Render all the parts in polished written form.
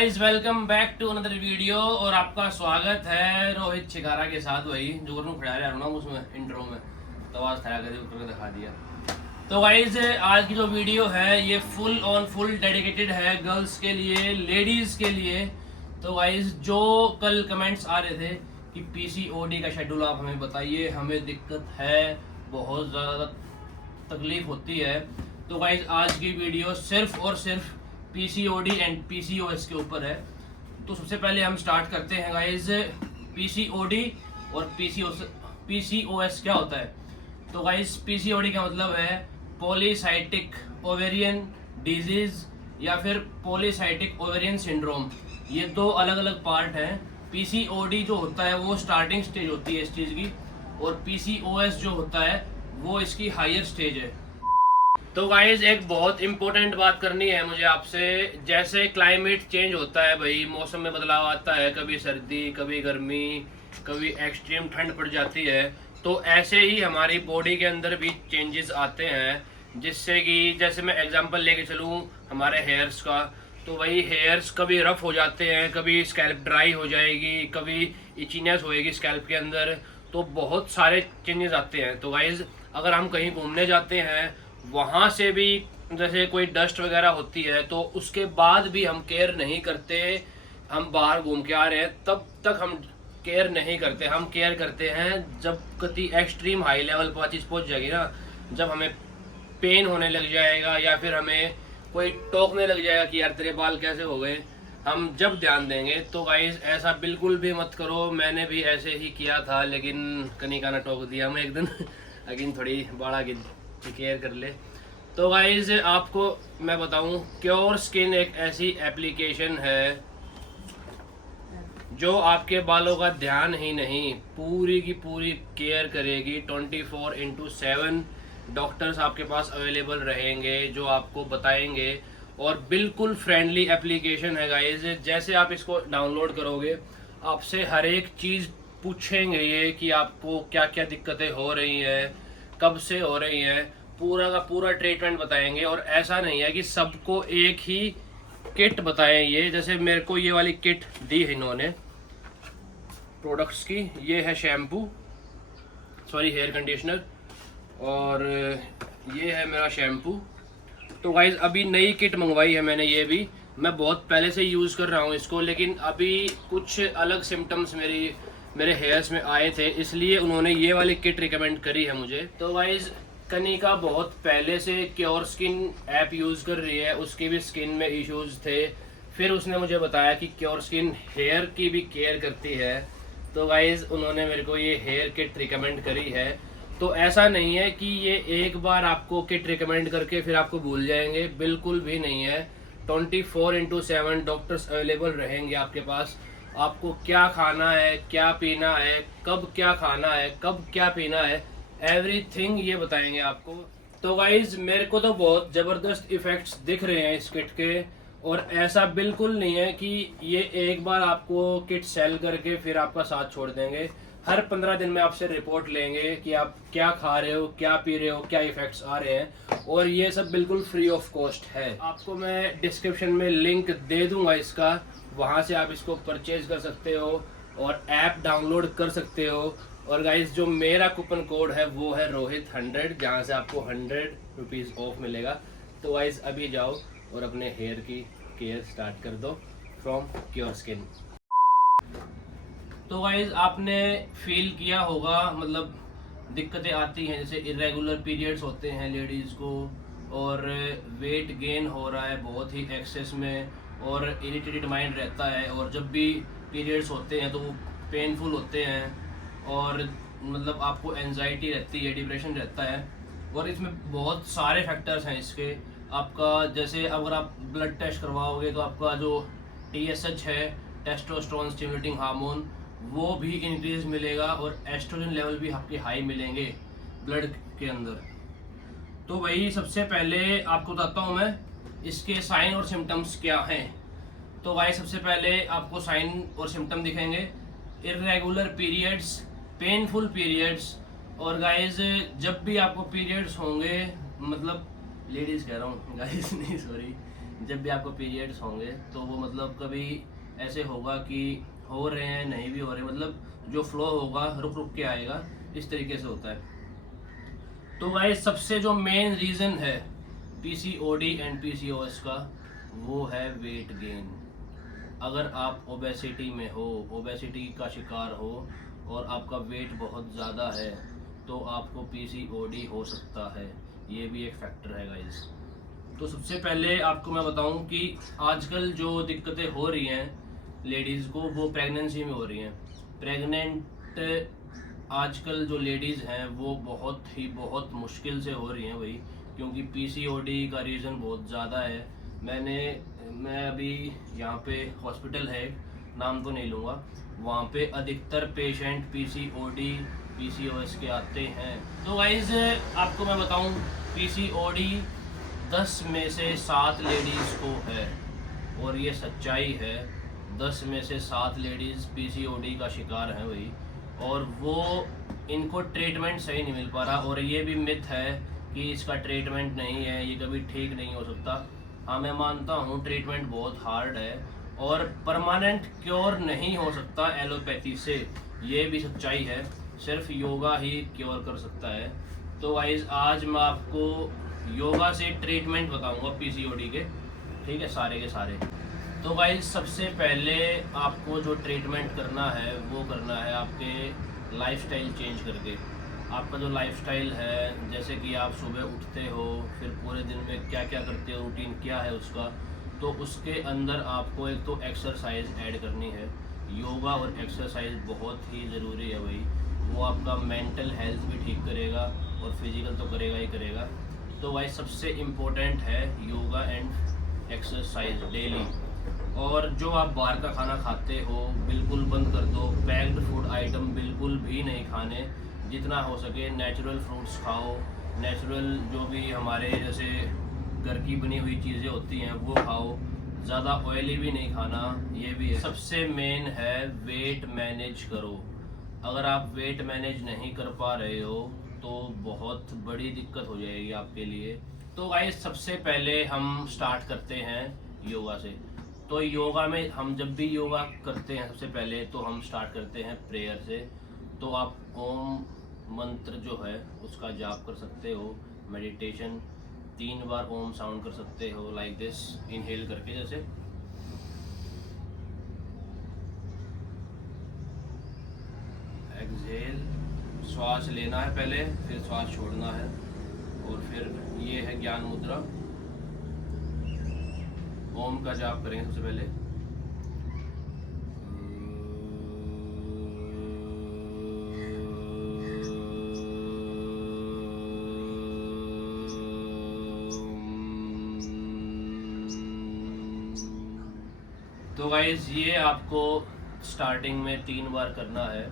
Guys welcome back to another video और आपका स्वागत है रोहित शिकारा के साथ। वही जो खड़ा रहा ना उसमें इंट्रो में तो आवाज था करके दिखा दिया। तो गाइज आज की जो वीडियो है ये फुल डेडिकेटेड है गर्ल्स के लिए, लेडीज के लिए। तो गाइज जो कल कमेंट्स आ रहे थे कि पीसीओडी का शेड्यूल आप हमें बताइए, हमें दिक्कत है, बहुत ज़्यादा तकलीफ होती है। तो गाइज आज की वीडियो सिर्फ और सिर्फ पीसीओडी एंड पीसीओएस के ऊपर है। तो सबसे पहले हम स्टार्ट करते हैं गाइज पीसीओडी और पीसीओएस क्या होता है। तो गाइज पीसीओडी का मतलब है पॉलीसाइटिक ओवेरियन डिजीज या फिर पॉलीसाइटिक ओवेरियन सिंड्रोम। ये दो अलग अलग पार्ट हैं। पीसीओडी जो होता है वो स्टार्टिंग स्टेज होती है इस चीज़ की, और पीसीओएस जो होता है वो इसकी हायर स्टेज है। तो गाइज एक बहुत इम्पोर्टेंट बात करनी है मुझे आपसे। जैसे क्लाइमेट चेंज होता है भाई, मौसम में बदलाव आता है, कभी सर्दी कभी गर्मी कभी एक्सट्रीम ठंड पड़ जाती है, तो ऐसे ही हमारी बॉडी के अंदर भी चेंजेस आते हैं। जिससे कि जैसे मैं एग्जांपल लेके चलूँ हमारे हेयर्स का, तो वही हेयर्स कभी रफ हो जाते हैं, कभी स्कैल्प ड्राई हो जाएगी, कभी इचीनेस होएगी स्कैल्प के अंदर, तो बहुत सारे चेंजेस आते हैं। तो गाइज अगर हम कहीं घूमने जाते हैं वहाँ से भी जैसे कोई डस्ट वगैरह होती है तो उसके बाद भी हम केयर नहीं करते। हम बाहर घूम के आ रहे हैं तब तक हम केयर नहीं करते। हम केयर करते हैं जब कति एक्सट्रीम हाई लेवल पर चीज़ पहुँच जाएगी ना, जब हमें पेन होने लग जाएगा या फिर हमें कोई टोकने लग जाएगा कि यार तेरे बाल कैसे हो गए, हम जब ध्यान देंगे। तो गाइज ऐसा बिल्कुल भी मत करो। मैंने भी ऐसे ही किया था, लेकिन कनिका ने टोक दिया मैं एक दिन लेकिन थोड़ी बड़ा केयर कर ले। तो गाइज आपको मैं बताऊं, क्योर स्किन एक ऐसी एप्लीकेशन है जो आपके बालों का ध्यान ही नहीं, पूरी की पूरी केयर करेगी। 24/7 डॉक्टर्स आपके पास अवेलेबल रहेंगे जो आपको बताएंगे, और बिल्कुल फ्रेंडली एप्लीकेशन है गाइज। जैसे आप इसको डाउनलोड करोगे आपसे हर एक चीज़ पूछेंगे ये कि आपको क्या क्या दिक्कतें हो रही हैं, कब से हो रही हैं, पूरा का पूरा ट्रीटमेंट बताएंगे। और ऐसा नहीं है कि सबको एक ही किट बताएं। ये जैसे मेरे को ये वाली किट दी है इन्होंने प्रोडक्ट्स की, ये है शैम्पू, सॉरी हेयर कंडीशनर, और ये है मेरा शैम्पू। तो गाइज अभी नई किट मंगवाई है मैंने, ये भी मैं बहुत पहले से यूज़ कर रहा हूँ इसको, लेकिन अभी कुछ अलग सिम्टम्स मेरे हेयर्स में आए थे, इसलिए उन्होंने ये वाली किट रिकमेंड करी है मुझे। तो गाइज कनिका बहुत पहले से क्योर स्किन ऐप यूज़ कर रही है, उसकी भी स्किन में इश्यूज थे। फिर उसने मुझे बताया कि क्योर स्किन हेयर की भी केयर करती है। तो गाइज उन्होंने मेरे को ये हेयर किट रिकमेंड करी है। तो ऐसा नहीं है कि ये एक बार आपको किट रिकमेंड करके फिर आपको भूल जाएंगे, बिल्कुल भी नहीं है। 24/7 डॉक्टर्स अवेलेबल रहेंगे आपके पास। आपको क्या खाना है, क्या पीना है, कब क्या खाना है, कब क्या पीना है, एवरीथिंग ये बताएंगे आपको। तो गाइज मेरे को तो बहुत ज़बरदस्त इफ़ेक्ट्स दिख रहे हैं इस किट के, और ऐसा बिल्कुल नहीं है कि ये एक बार आपको किट सेल करके फिर आपका साथ छोड़ देंगे। हर 15 दिन में आपसे रिपोर्ट लेंगे कि आप क्या खा रहे हो, क्या पी रहे हो, क्या इफ़ेक्ट्स आ रहे हैं, और ये सब बिल्कुल फ्री ऑफ कॉस्ट है। आपको मैं डिस्क्रिप्शन में लिंक दे दूंगा इसका, वहाँ से आप इसको परचेज कर सकते हो और ऐप डाउनलोड कर सकते हो। और गाइज जो मेरा कूपन कोड है वो है रोहित100, जहाँ से आपको 100 रुपीज़ ऑफ मिलेगा। तो गाइज अभी जाओ और अपने हेयर की केयर स्टार्ट कर दो फ्रॉम क्योर स्किन। तो गाइज आपने फील किया होगा, मतलब दिक्कतें आती हैं, जैसे इरेगुलर पीरियड्स होते हैं लेडीज़ को, और वेट गेन हो रहा है बहुत ही एक्सेस में, और इरिटेटेड माइंड रहता है, और जब भी पीरियड्स होते हैं तो वो पेनफुल होते हैं, और मतलब आपको एंजाइटी रहती है, डिप्रेशन रहता है। और इसमें बहुत सारे फैक्टर्स हैं इसके। आपका जैसे अगर आप ब्लड टेस्ट करवाओगे तो आपका जो TSH है, टेस्टोस्टेरोन स्टिमुलेटिंग हार्मोन, वो भी इंक्रीज मिलेगा, और एस्ट्रोजन लेवल भी आपके हाई मिलेंगे ब्लड के अंदर। तो वही सबसे पहले आपको बताता हूँ मैं इसके साइन और सिम्टम्स क्या हैं। तो भाई सबसे पहले आपको साइन और सिम्टम दिखेंगे, इरेगुलर पीरियड्स, पेनफुल पीरियड्स। और गाइज जब भी आपको पीरियड्स होंगे, मतलब लेडीज़ कह रहा हूँ गाइज नहीं सॉरी, जब भी आपको पीरियड्स होंगे तो वो मतलब कभी ऐसे होगा कि हो रहे हैं नहीं भी हो रहे, मतलब जो फ्लो होगा रुक रुक के आएगा, इस तरीके से होता है। तो गाइस सबसे जो मेन रीज़न है पीसीओडी एंड पीसीओएस का, वो है वेट गेन। अगर आप ओबेसिटी में हो, ओबेसिटी का शिकार हो और आपका वेट बहुत ज़्यादा है तो आपको पीसीओडी हो सकता है, ये भी एक फैक्टर है गाइस। तो सबसे पहले आपको मैं बताऊं कि आजकल जो दिक्कतें हो रही हैं लेडीज़ को, वो प्रेगनेंसी में हो रही हैं। प्रेग्नेंट आजकल जो लेडीज़ हैं वो बहुत मुश्किल से हो रही हैं भाई, क्योंकि पीसीओडी का रीज़न बहुत ज़्यादा है। मैं अभी यहाँ पे हॉस्पिटल है, नाम तो नहीं लूँगा, वहाँ पे अधिकतर पेशेंट पीसीओडी पीसीओएस के आते हैं। तो गाइस आपको मैं बताऊं, पीसीओडी 10 में से 7 लेडीज़ को है, और ये सच्चाई है। 10 में से 7 लेडीज़ पीसीओडी का शिकार हैं भाई, और वो इनको ट्रीटमेंट सही नहीं मिल पा रहा। और ये भी मिथ है कि इसका ट्रीटमेंट नहीं है, ये कभी ठीक नहीं हो सकता। हाँ, मैं मानता हूँ ट्रीटमेंट बहुत हार्ड है और परमानेंट क्योर नहीं हो सकता एलोपैथी से, ये भी सच्चाई है। सिर्फ योगा ही क्योर कर सकता है। तो गाइस आज मैं आपको योगा से ट्रीटमेंट बताऊंगा पीसीओडी के, ठीक है, सारे के सारे। तो गाइस सबसे पहले आपको जो ट्रीटमेंट करना है वो करना है आपके लाइफस्टाइल चेंज करके। आपका जो लाइफस्टाइल है, जैसे कि आप सुबह उठते हो, फिर पूरे दिन में क्या क्या करते हो, रूटीन क्या है उसका, तो उसके अंदर आपको एक तो एक्सरसाइज ऐड करनी है। योगा और एक्सरसाइज बहुत ही ज़रूरी है भाई, वो आपका मेंटल हेल्थ भी ठीक करेगा और फिजिकल तो करेगा ही करेगा। तो भाई सबसे इम्पोर्टेंट है योगा एंड एक्सरसाइज डेली। और जो आप बाहर का खाना खाते हो बिल्कुल बंद कर दो, पैक्ड फूड आइटम बिल्कुल भी नहीं खाने। जितना हो सके नेचुरल फ्रूट्स खाओ, नेचुरल जो भी हमारे जैसे घर की बनी हुई चीज़ें होती हैं वो खाओ, ज़्यादा ऑयली भी नहीं खाना, ये भी है। सबसे मेन है वेट मैनेज करो। अगर आप वेट मैनेज नहीं कर पा रहे हो तो बहुत बड़ी दिक्कत हो जाएगी आपके लिए। तो गाइस सबसे पहले हम स्टार्ट करते हैं योगा से। तो योगा में हम जब भी योगा करते हैं सबसे पहले तो हम स्टार्ट करते हैं प्रेयर से। तो आप ओम मंत्र जो है उसका जाप कर सकते हो, मेडिटेशन 3 बार ओम साउंड कर सकते हो, लाइक दिस, इनहेल करके जैसे, एक्सहेल, श्वास लेना है पहले, फिर श्वास छोड़ना है, और फिर ये है ज्ञान मुद्रा। ओम का जाप करेंगे सबसे पहले। तो गाइस ये आपको स्टार्टिंग में 3 बार करना है,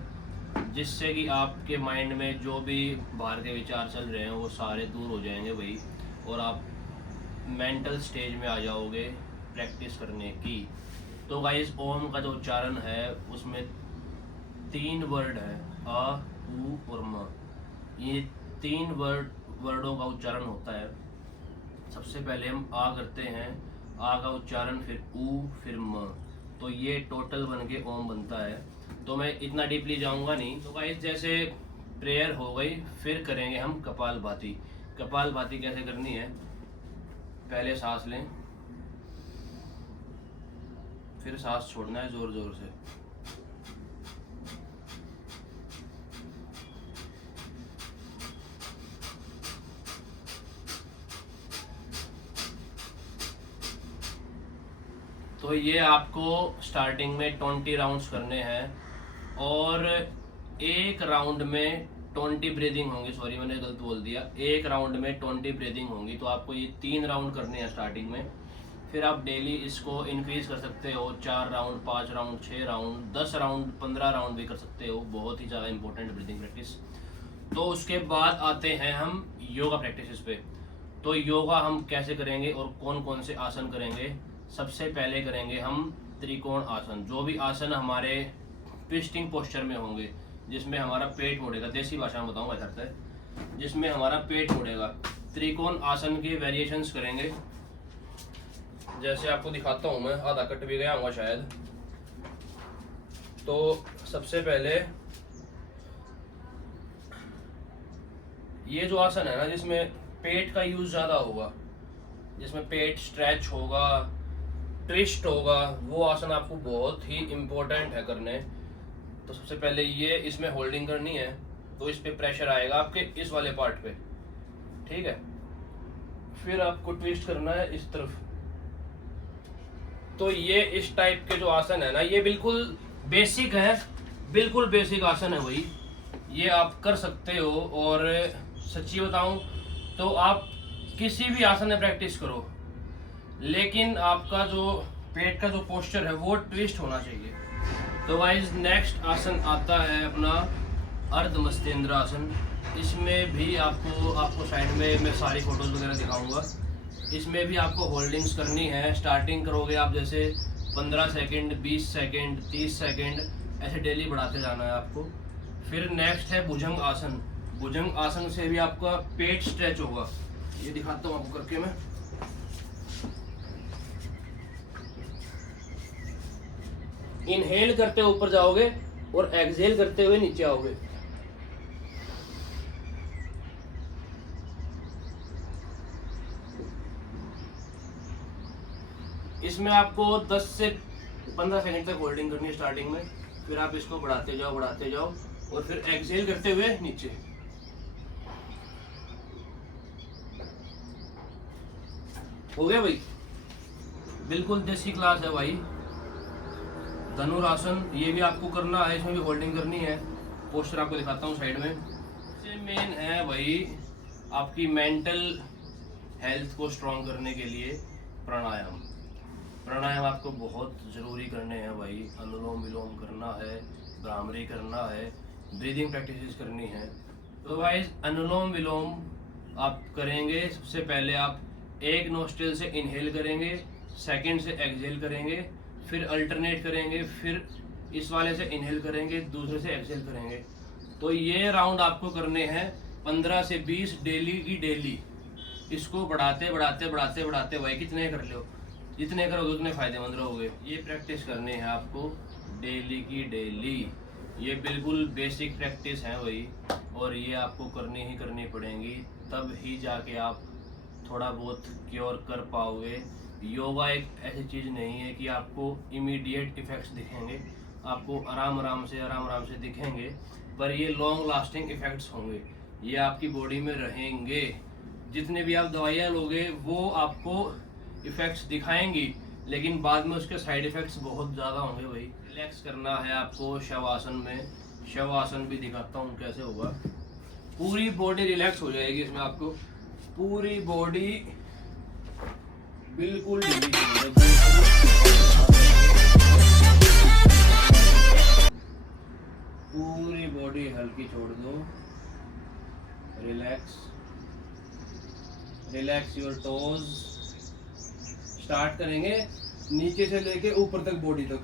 जिससे कि आपके माइंड में जो भी बाहर के विचार चल रहे हैं वो सारे दूर हो जाएंगे भाई, और आप मेंटल स्टेज में आ जाओगे प्रैक्टिस करने की। तो गाइस ओम का जो उच्चारण है उसमें 3 वर्ड है, अ, उ और म। ये 3 वर्डों का उच्चारण होता है। सबसे पहले हम आ करते हैं, आ का उच्चारण, फिर उ, फिर म, तो ये टोटल बन के ओम बनता है। तो मैं इतना डीपली जाऊंगा नहीं। तो गाइस जैसे प्रेयर हो गई, फिर करेंगे हम कपालभाति। कपालभाति कैसे करनी है, पहले सांस लें, फिर सांस छोड़ना है जोर जोर से। तो ये आपको स्टार्टिंग में 20 राउंड्स करने हैं, और एक राउंड में 20 ब्रीदिंग होंगी। सॉरी मैंने गलत बोल दिया, एक राउंड में 20 ब्रीदिंग होंगी। तो आपको ये 3 राउंड करने हैं स्टार्टिंग में। फिर आप डेली इसको इंक्रीज कर सकते हो, 4 round, 5 round, 6 round, 10 round, 15 round भी कर सकते हो। बहुत ही ज़्यादा इंपॉर्टेंट ब्रीदिंग प्रैक्टिस। तो उसके बाद आते हैं हम योगा प्रैक्टिसेस पे। तो योगा हम कैसे करेंगे और कौन कौन से आसन करेंगे। सबसे पहले करेंगे हम त्रिकोण आसन। जो भी आसन हमारे ट्विस्टिंग पोस्चर में होंगे, जिसमें हमारा पेट मुड़ेगा, देसी भाषा में बताऊंगा इधर से, जिसमें हमारा पेट मुड़ेगा, त्रिकोण आसन के वेरिएशंस करेंगे। जैसे आपको दिखाता हूँ मैं, आधा कट भी गया होगा शायद। तो सबसे पहले ये जो आसन है ना, जिसमें पेट का यूज ज्यादा होगा, जिसमें पेट स्ट्रेच होगा, ट्विस्ट होगा, वो आसन आपको बहुत ही इम्पोर्टेंट है करने। तो सबसे पहले ये इसमें होल्डिंग करनी है, तो इस पे प्रेशर आएगा आपके इस वाले पार्ट पे, ठीक है। फिर आपको ट्विस्ट करना है इस तरफ। तो ये इस टाइप के जो आसन है ना, ये बिल्कुल बेसिक है, बिल्कुल बेसिक आसन है वही, ये आप कर सकते हो। और सच्ची बताऊं तो आप किसी भी आसन में प्रैक्टिस करो, लेकिन आपका जो पेट का जो पोस्चर है वो ट्विस्ट होना चाहिए। तो गाइस नेक्स्ट आसन आता है अपना अर्ध मस्तेंद्र आसन। इसमें भी आपको साइड में मैं सारी फोटोज वगैरह दिखाऊंगा। इसमें भी आपको होल्डिंग्स करनी है। स्टार्टिंग करोगे आप जैसे 15 सेकंड, 20 सेकंड, 30 सेकंड, ऐसे डेली बढ़ाते जाना है आपको। फिर नेक्स्ट है भुजंग आसन। भुजंग आसन से भी आपका पेट स्ट्रेच होगा। ये दिखाता हूँ आपको करके मैं। इनहेल करते हुए ऊपर जाओगे और एक्सहेल करते हुए नीचे आओगे। इसमें आपको 10 से 15 सेकंड तक होल्डिंग करनी है स्टार्टिंग में। फिर आप इसको बढ़ाते जाओ और फिर एक्सहेल करते हुए नीचे। हो गया भाई, बिल्कुल देसी क्लास है भाई। धनुरासन ये भी आपको करना है, इसमें भी होल्डिंग करनी है। पोस्टर आपको दिखाता हूँ साइड में। सबसे मेन है भाई आपकी मेंटल हेल्थ को स्ट्रॉन्ग करने के लिए प्राणायाम। प्राणायाम आपको बहुत ज़रूरी करने हैं भाई। अनुलोम विलोम करना है, भ्रामरी करना है, ब्रीदिंग प्रैक्टिसेस करनी है। तो भाई अनुलोम विलोम आप करेंगे। सबसे पहले आप एक नोस्ट्रिल से इनहेल करेंगे, सेकंड से एक्सहेल करेंगे, फिर अल्टरनेट करेंगे, फिर इस वाले से इनहेल करेंगे, दूसरे से एक्सहेल करेंगे। तो ये राउंड आपको करने हैं 15 से 20 डेली की डेली। इसको बढ़ाते भाई कितने कर लो, जितने करोगे उतने फायदेमंद रहोगे। ये प्रैक्टिस करनी है आपको डेली की डेली। ये बिल्कुल बेसिक प्रैक्टिस है वही, और ये आपको करनी पड़ेंगी, तब ही जाके आप थोड़ा बहुत क्योर कर पाओगे। योगा एक ऐसी चीज़ नहीं है कि आपको इमीडिएट इफ़ेक्ट्स दिखेंगे, आपको आराम से दिखेंगे, पर ये लॉन्ग लास्टिंग इफ़ेक्ट्स होंगे, ये आपकी बॉडी में रहेंगे। जितने भी आप दवाइयाँ लोगे वो आपको इफ़ेक्ट्स दिखाएंगी, लेकिन बाद में उसके साइड इफ़ेक्ट्स बहुत ज़्यादा होंगे भाई। रिलैक्स करना है आपको शवासन में। शवासन भी दिखाता हूँ कैसे होगा। पूरी बॉडी रिलैक्स हो जाएगी इसमें, आपको पूरी बॉडी बिल्कुल पूरी बॉडी हल्की छोड़ दो। Relax your toes. स्टार्ट करेंगे नीचे से लेके ऊपर तक, बॉडी तक।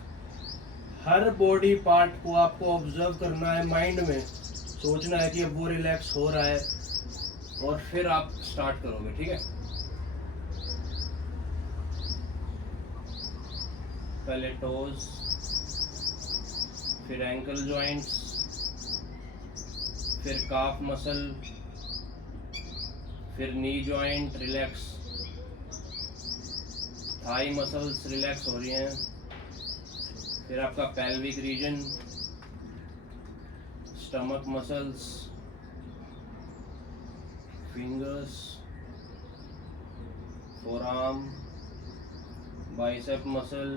हर बॉडी पार्ट को आपको ऑब्जर्व करना है, माइंड में सोचना है कि अब वो रिलैक्स हो रहा है, और फिर आप स्टार्ट करोगे, ठीक है। पहले टोज, फिर एंकल जॉइंट्स, फिर काफ मसल, फिर knee joint relax, thigh muscles relax हो रही हैं, फिर आपका pelvic region, stomach muscles, fingers, forearm, bicep muscle,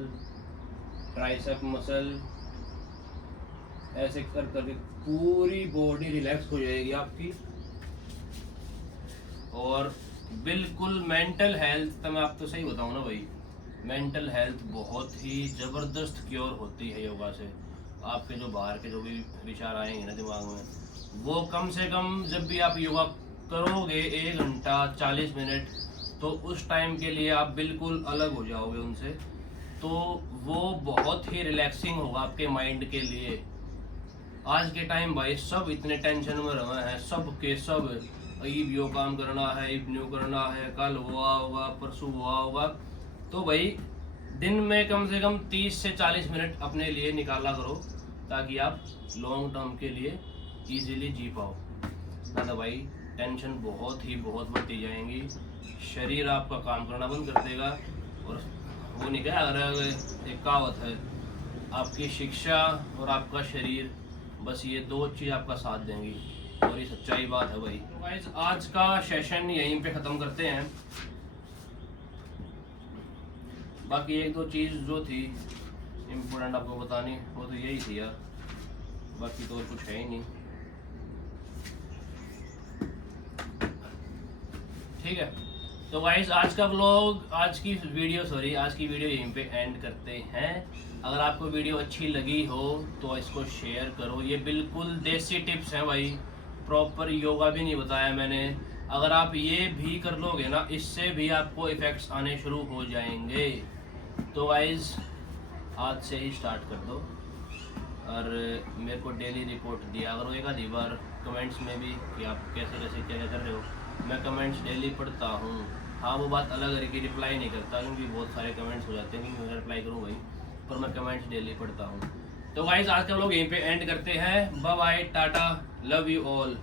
tricep muscle. ऐसे कर करके पूरी बॉडी रिलैक्स हो जाएगी आपकी। और बिल्कुल मेंटल हेल्थ, तो मैं आपको सही बताऊँ ना भाई, मेंटल हेल्थ बहुत ही ज़बरदस्त क्योर होती है योगा से। आपके जो बाहर के जो भी विचार आएंगे ना दिमाग में, वो कम से कम जब भी आप योगा करोगे 1 घंटा 40 मिनट, तो उस टाइम के लिए आप बिल्कुल अलग हो जाओगे उनसे। तो वो बहुत ही रिलैक्सिंग होगा आपके माइंड के लिए। आज के टाइम भाई सब इतने टेंशन में रहे हैं, सब के सब, अब यो काम करना है, इब न्यू करना है, कल हुआ होगा, परसों हुआ होगा। तो भाई दिन में कम से कम 30 से 40 मिनट अपने लिए निकाला करो, ताकि आप लॉन्ग टर्म के लिए इजीली जी पाओ। ना तो भाई टेंशन बहुत बढ़ती जाएंगी, शरीर आपका काम करना बंद कर देगा। और वो नहीं क्या, अगर एक कहावत है, आपकी शिक्षा और आपका शरीर, बस ये दो चीज़ आपका साथ देंगी, और ये सच्चाई बात है भाई। तो गाइस आज का सेशन यहीं पे ख़त्म करते हैं। बाकी एक दो चीज़ जो थी इम्पोर्टेंट आपको बतानी, वो तो यही थी यार, बाकी तो और कुछ है ही नहीं। ठीक है, तो गाइस आज की वीडियो यहीं पे एंड करते हैं। अगर आपको वीडियो अच्छी लगी हो तो इसको शेयर करो। ये बिल्कुल देसी टिप्स हैं भाई, प्रॉपर योगा भी नहीं बताया मैंने। अगर आप ये भी कर लोगे ना, इससे भी आपको इफ़ेक्ट्स आने शुरू हो जाएंगे। तो गाइस आज से ही स्टार्ट कर दो, और मेरे को डेली रिपोर्ट दिया करो एक आधी बार कमेंट्स में भी कि आप कैसे कैसे क्या कर रहे हो। मैं कमेंट्स डेली पढ़ता हूँ। हाँ वो बात अलग है कि रिप्लाई नहीं करता, क्योंकि बहुत सारे कमेंट्स हो जाते हैं कि मैं रिप्लाई करूँ भाई, पर मैं कमेंट्स डेली पढ़ता हूँ। तो गाइस आज का लोग यहीं पे एंड करते हैं। Bye bye, tata, love you all.